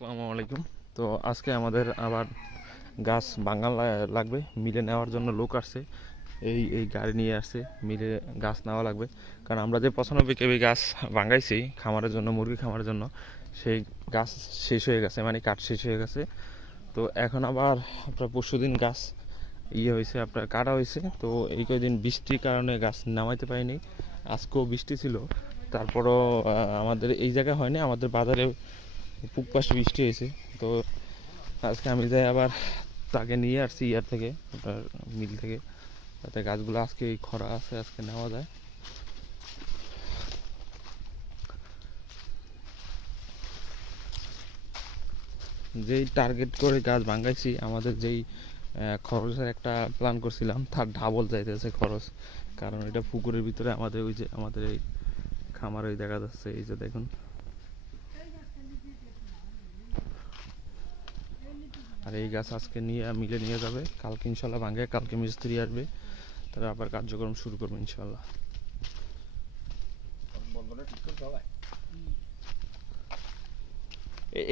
আসসালামু আলাইকুম। তো আজকে আমাদের আবার গাছ ভাঙা লাগবে, মিলে নেওয়ার জন্য লোক আসছে। এই এই গাড়ি নিয়ে আসছে, মিলে গাছ নেওয়া লাগবে। কারণ আমরা যে 95 কেবি গাছ ভাঙাইছি খামারের জন্য, মুরগি খামারের জন্য, সেই গাছ শেষ হয়ে গেছে, মানে কাঠ শেষ হয়ে গেছে। তো এখন আবার আপনার পরশুদিন গাছ হয়েছে, আপনার কাটা হয়েছে। তো এই কয়েকদিন বৃষ্টির কারণে গাছ নামাইতে পারিনি। আজকেও বৃষ্টি ছিল, তারপরও আমাদের এই জায়গায় হয়নি, আমাদের বাজারে পুক পাশে বৃষ্টি হয়েছে। তো আজকে আমি যাই আবার তাকে নিয়ে আসছি ইয়ার থেকে, ওটার মিল থেকে, যাতে গাছগুলো আজকে এই খরা আছে আজকে নেওয়া যায়। যেই টার্গেট করে গাছ ভাঙাইছি, আমাদের যেই খরচের একটা প্ল্যান করছিলাম তার ডাবল যাইতেছে খরচ। কারণ এটা পুকুরের ভিতরে আমাদের, ওই যে আমাদের এই খামার ওই দেখা যাচ্ছে, এই যে দেখুন। আর এই গাছ আজকে নিয়ে মিলে নিয়ে যাবে, কালকে ইনশাল্লাহ ভাঙে, কালকে মিস্ত্রি আসবে, তারা আবার কার্যক্রম শুরু করবে ইনশাল্লাহ।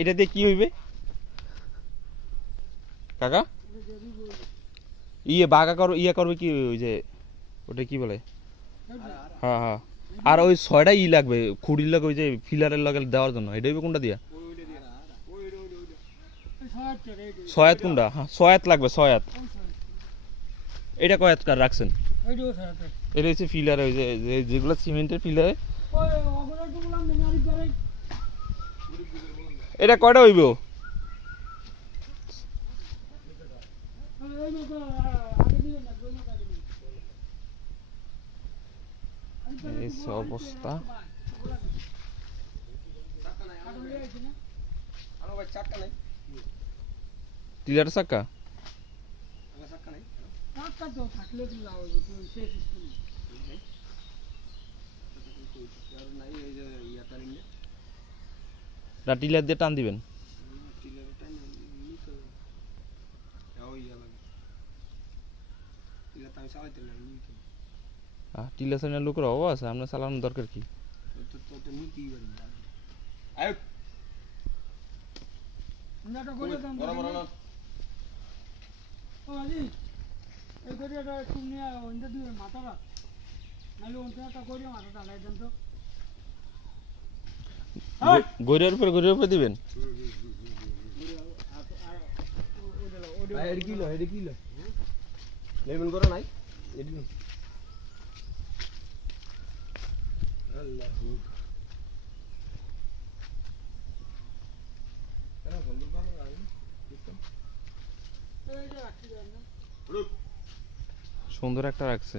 এটা দিয়ে কি হইবে কাকা? বাগা করবে কি, ওই যে ওটা কি বলে? হ্যাঁ হ্যাঁ। আর ওই 6টা লাগবে, খুঁড়ির লাগে, ওই যে ফিলারের লাগে দেওয়ার জন্য, এটা হইবে কোনটা দিয়া? সয়াত কোনটা? হ্যাঁ সয়াত লাগবে, সয়াত। এটা কয়াত কার রাখছেন? এটা হচ্ছে ফিলার, ওই যে যেগুলো সিমেন্টের ফিলারে। এটা কয়টা হইব? এই অবস্থা। টিলার চাকা টিলার দিয়ে টান দিবেন। টিলা চালানোর লোকের অভাব আছে, আপনার চালানোর দরকার কি? গড়িয়ার উপরে দিবেন। সুন্দর একটা রাখছে।